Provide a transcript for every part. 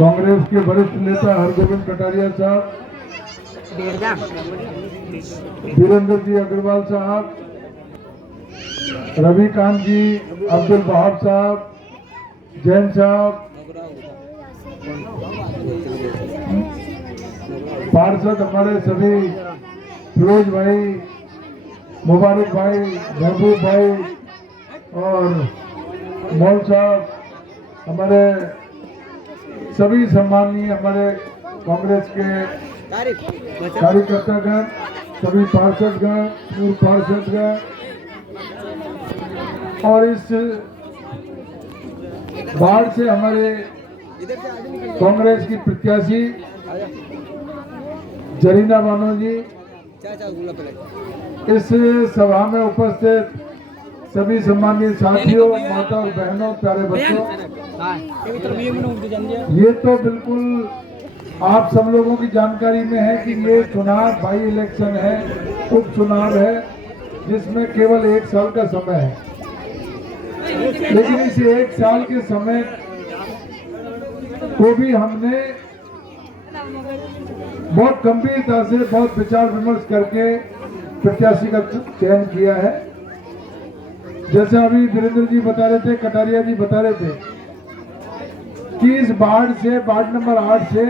कांग्रेस के वरिष्ठ नेता हरगोविंद कटारिया साहब, वीरेंद्र जी अग्रवाल साहब, रविकांत जी, अब्दुल वहाब साहब, जैन साहब, पार्षद हमारे सभी, फिरोज भाई, मुबारक भाई, महबूब भाई और मौल साहब, हमारे सभी सम्मानीय हमारे कांग्रेस के कार्यकर्तागण, सभी पार्षदगण, पूर्व पार्षदगण और इस बाढ़ से हमारे कांग्रेस की प्रत्याशी जरीना बानो जी, इस सभा में उपस्थित सभी सम्मानित साथियों, माता और बहनों, प्यारे बच्चों, ये तो बिल्कुल आप सब लोगों की जानकारी में है कि ये चुनाव बाई इलेक्शन है, उपचुनाव है, जिसमें केवल 1 साल का समय है। लेकिन इस 1 साल के समय को भी हमने बहुत गंभीरता से, बहुत विचार विमर्श करके प्रत्याशी का चयन किया है। जैसे अभी वीरेंद्र जी बता रहे थे, कटारिया जी बता रहे थे कि इस बाढ़ से, वार्ड नंबर 8 से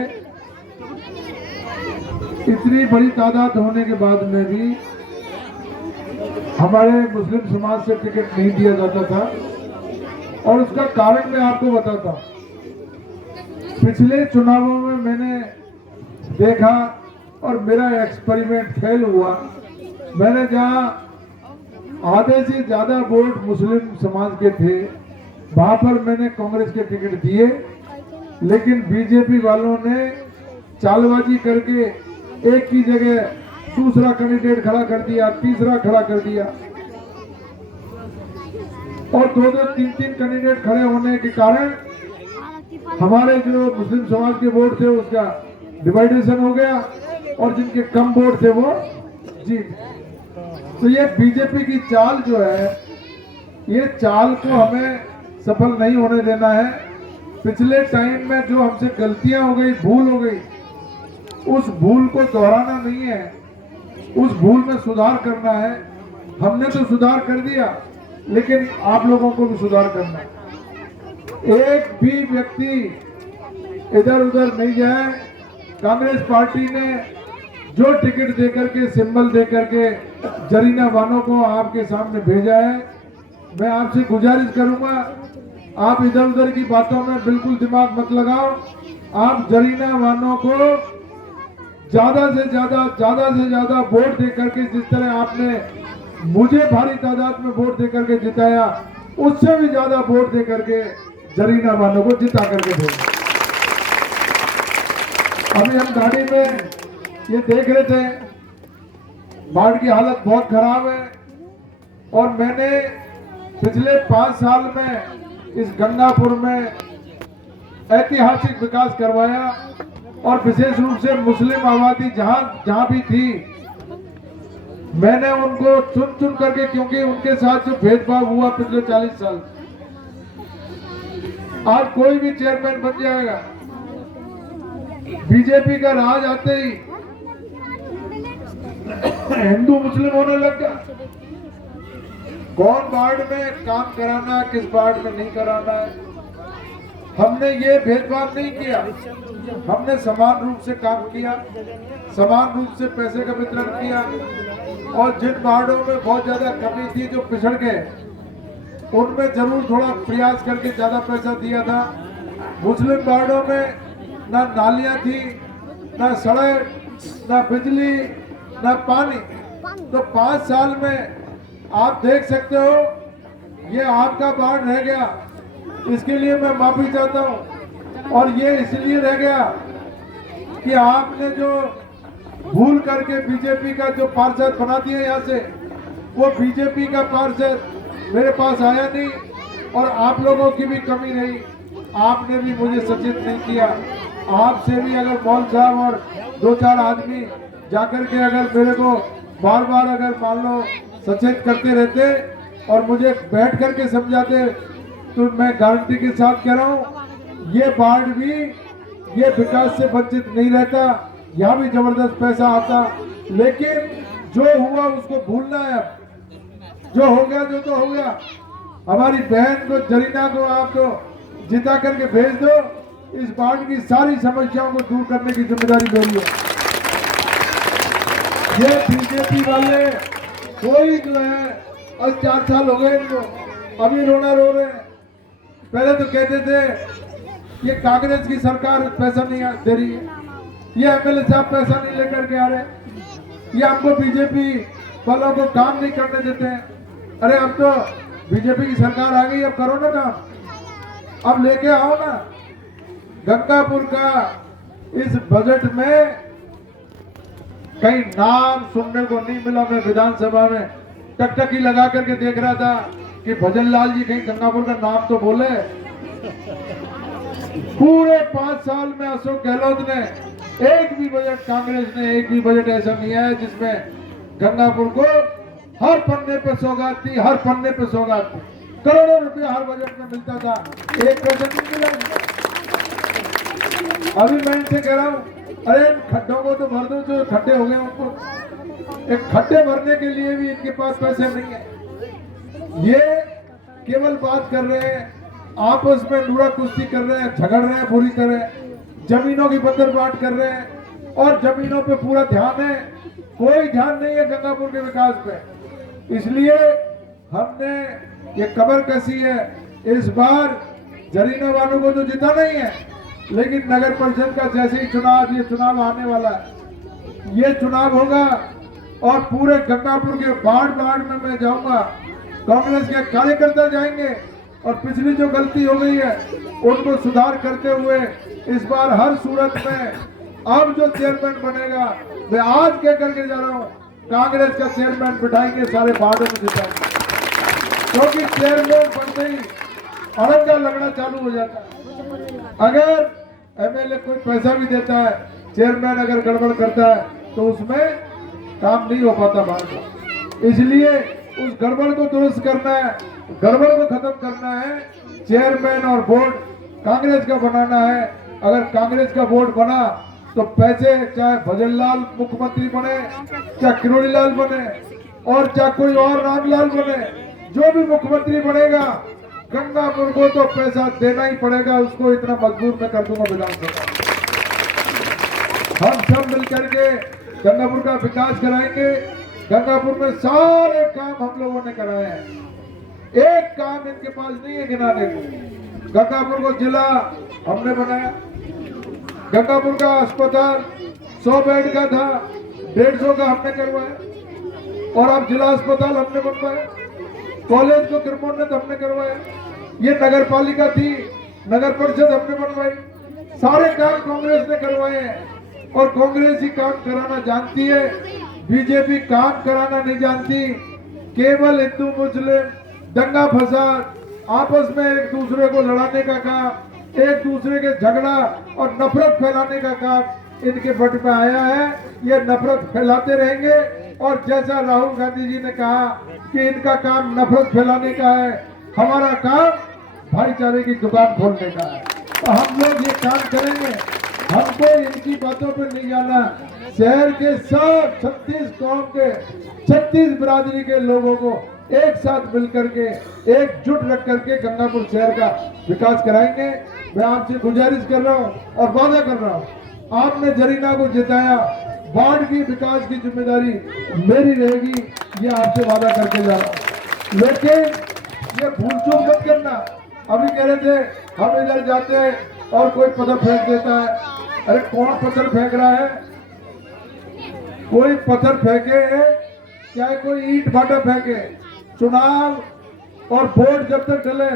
इतनी बड़ी तादाद होने के बाद में भी हमारे मुस्लिम समाज से टिकट नहीं दिया जाता था, और उसका कारण मैं आपको बताता हूं। पिछले चुनावों में मैंने देखा और मेरा एक्सपेरिमेंट फेल हुआ। मैंने जहां आधे से ज्यादा वोट मुस्लिम समाज के थे, वहां पर मैंने कांग्रेस के टिकट दिए, लेकिन बीजेपी वालों ने चालबाजी करके एक की जगह दूसरा कैंडिडेट खड़ा कर दिया, तीसरा खड़ा कर दिया, और 2-3 कैंडिडेट खड़े होने के कारण हमारे जो मुस्लिम समाज के वोट थे उसका डिवाइडेशन हो गया, और जिनके कम वोट थे वो जीत। तो ये बीजेपी की चाल जो है, ये चाल को हमें सफल नहीं होने देना है। पिछले टाइम में जो हमसे गलतियां हो गई, भूल हो गई, उस भूल को दोहराना नहीं है, उस भूल में सुधार करना है। हमने तो सुधार कर दिया, लेकिन आप लोगों को भी सुधार करना है। एक भी व्यक्ति इधर उधर नहीं जाए। कांग्रेस पार्टी ने जो टिकट देकर के, सिंबल देकर के जरीना बानो को आपके सामने भेजा है, मैं आपसे गुजारिश करूंगा, आप इधर उधर की बातों में बिल्कुल दिमाग मत लगाओ। आप जरीना बानो को ज्यादा से ज्यादा वोट देकर के, जिस तरह आपने मुझे भारी तादाद में वोट देकर के जिताया, उससे भी ज्यादा वोट देकर के जरीना बानो को जिता करके भेजा। अभी हम गाड़ी में ये देख रहे थे, बाढ़ की हालत बहुत खराब है, और मैंने पिछले 5 साल में इस गंगापुर में ऐतिहासिक विकास करवाया, और विशेष रूप से मुस्लिम आबादी जहां भी थी, मैंने उनको चुन करके, क्योंकि उनके साथ जो भेदभाव हुआ पिछले 40 साल, आज कोई भी चेयरमैन बन जाएगा। बीजेपी का राज आते ही हिंदू मुस्लिम होने लग गया। कौन वार्ड में काम कराना है, किस वार्ड में नहीं कराना है, हमने ये भेदभाव नहीं किया। हमने समान रूप से काम किया, समान रूप से पैसे का वितरण किया, और जिन वार्डों में बहुत ज्यादा कमी थी, जो पिछड़ गए, उनमें जरूर थोड़ा प्रयास करके ज्यादा पैसा दिया था। मुस्लिम वार्डों में ना नालियां थी, ना सड़क, ना बिजली, ना पानी। तो 5 साल में आप देख सकते हो, ये आपका वार्ड रह गया। इसके लिए मैं माफी चाहता हूं, और ये इसलिए रह गया कि आपने जो भूल करके बीजेपी का जो पार्षद बना दिया, यहाँ से वो बीजेपी का पार्षद मेरे पास आया नहीं, और आप लोगों की भी कमी रही, आपने भी मुझे सचेत नहीं किया। आपसे भी अगर मौल साहब और 2-4 आदमी जाकर के अगर मेरे को बार बार अगर मान लो सचेत करते रहते और मुझे बैठ करके समझाते, तो मैं गारंटी के साथ कह रहा हूँ, ये बाढ़ भी ये विकास से वंचित नहीं रहता, यहाँ भी जबरदस्त पैसा आता, लेकिन जो हुआ उसको भूलना है। अब जो हो गया जो तो हो गया। हमारी बहन को जरीना को आप तो जिता करके भेज दो, इस बाढ़ की सारी समस्याओं को दूर करने की जिम्मेदारी मेरी है। ये बीजेपी वाले कोई जो है, अब 4 साल हो गए इनको, अभी रोना रो रहे हैं। पहले तो कहते थे ये कांग्रेस की सरकार पैसा नहीं दे रही है, ये एमएलए साहब पैसा नहीं लेकर के आ रहे, ये हमको बीजेपी वालों को काम नहीं करने देते हैं। अरे अब तो बीजेपी की सरकार आ गई, अब करो ना काम, अब लेके आओ ना। गंगापुर का इस बजट में कहीं नाम सुनने को नहीं मिला। मैं विधानसभा में टकटकी लगा करके देख रहा था कि भजन लाल जी कहीं गंगापुर का नाम तो बोले। पूरे 5 साल में अशोक गहलोत ने एक भी बजट, कांग्रेस ने एक भी बजट ऐसा नहीं है जिसमें गंगापुर को हर पन्ने पे सौगात थी, हर पन्ने पे सौगात थी। करोड़ों रुपया हर बजट में मिलता था, एक पैसा नहीं मिला। अभी मैं इनसे कह रहा हूँ, अरे खड्डों को तो भर दो जो खड्डे हो गए उनको। एक खड्डे भरने के लिए भी इनके पास पैसे नहीं है। ये केवल बात कर रहे हैं, आपस में लूड़ा कुश्ती कर रहे हैं, झगड़ रहे हैं पूरी तरह, जमीनों की बंदरबाट कर रहे हैं और जमीनों पे पूरा ध्यान है, कोई ध्यान नहीं है गंगापुर के विकास पे। इसलिए हमने ये कमर कसी है, इस बार जरीना वालों को तो जिता नहीं है, लेकिन नगर परिषद का जैसे ही चुनाव, ये चुनाव आने वाला है, ये चुनाव होगा और पूरे गंगापुर के बाढ़ में मैं जाऊंगा, कांग्रेस के कार्यकर्ता जाएंगे और पिछली जो गलती हो गई है उनको सुधार करते हुए इस बार हर सूरत में अब जो चेयरमैन बनेगा, मैं आज कह करके जा रहा हूँ, कांग्रेस का चेयरमैन बिठाएंगे, सारे वार्डों में जिताएंगे। क्योंकि चेयरमैन बनते ही अड़ंगा लगना चालू हो जाता है। अगर एमएलए कोई पैसा भी देता है, चेयरमैन अगर गड़बड़ करता है तो उसमें काम नहीं हो पाता बाहर का। इसलिए उस गड़बड़ को दुरुस्त करना है, गड़बड़ को खत्म करना है। चेयरमैन और बोर्ड कांग्रेस का बनाना है। अगर कांग्रेस का बोर्ड बना तो पैसे, चाहे भजन लाल मुख्यमंत्री बने, चाहे किरोड़ी लाल बने और चाहे कोई और रामलाल बने, जो भी मुख्यमंत्री बनेगा, गंगापुर को तो पैसा देना ही पड़ेगा। उसको इतना मजबूर मैं कर दूंगा विधानसभा। हम सब मिलकर के गंगापुर का विकास कराएंगे। गंगापुर में सारे काम हम लोगों ने कराए हैं, एक काम इनके पास नहीं है गिनाने को। गंगापुर को जिला हमने बनाया, गंगापुर का अस्पताल 100 बेड का था, 150 का हमने करवाया और अब जिला अस्पताल हमने बनवाया। कॉलेज को क्रमोन्नत हमने करवाया। ये नगर पालिका थी, नगर परिषद हमने बनवाई। सारे काम कांग्रेस ने करवाए हैं और कांग्रेस ही काम कराना जानती है, बीजेपी काम कराना नहीं जानती। केवल हिंदू मुस्लिम दंगा फसाद, आपस में एक दूसरे को लड़ाने का काम, एक दूसरे के झगड़ा और नफरत फैलाने का काम इनके बट में आया है। ये नफरत फैलाते रहेंगे और जैसा राहुल गांधी जी ने कहा कि इनका काम नफरत फैलाने का है, हमारा काम भाईचारे की दुकान खोलने का है। तो हम लोग ये काम करेंगे, हमको इनकी बातों पर नहीं जाना। शहर के सब 36 कौम के 36 बिरादरी के लोगों को एक साथ मिलकर के, एकजुट रख करके गंगापुर शहर का विकास कराएंगे। मैं आपसे गुजारिश कर रहा हूँ और वादा कर रहा हूँ, आपने जरीना को जिताया, बाढ़ की विकास की जिम्मेदारी मेरी रहेगी, ये आपसे वादा करके जा रहा हूँ। लेकिन ये भूल चूक मत करना। अभी कह रहे थे हम इधर जाते हैं और कोई पत्थर फेंक देता है। अरे कौन पत्थर फेंक रहा है? कोई पत्थर फेंके चाहे कोई ईंट भाटा फेंके, चुनाव और वोट जब तक डले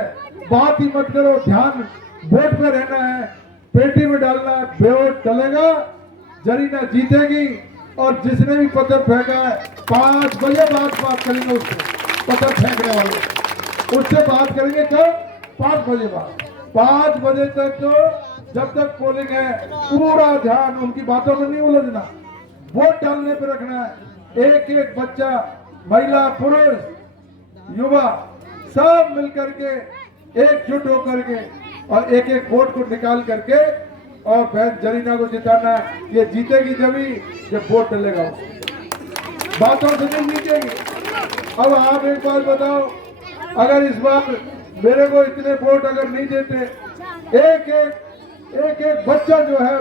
बात ही मत करो। ध्यान वोट पे रहना है, पेटी में डालना है। वोट डलेगा, जरीना जीतेगी और जिसने भी पत्थर फेंका है 5 बजे बात करेंगे उससे, पत्थर फेंकने वाले उससे बात करेंगे। कब? 5 बजे बाद। 5 बजे तक तो जब तक पोलिंग है पूरा ध्यान उनकी बातों में नहीं उलझना, वोट डालने पे रखना है। एक एक बच्चा, महिला, पुरुष, युवा सब मिलकर के एकजुट होकर के और एक एक वोट को निकाल करके और बहन जरीना को जिताना है। ये जीतेगी जभी जब वोट डलेगा, बातों से नहीं जीतेगी। अब आप एक बात बताओ, अगर इस बार मेरे को इतने वोट अगर नहीं देते, एक एक बच्चा जो है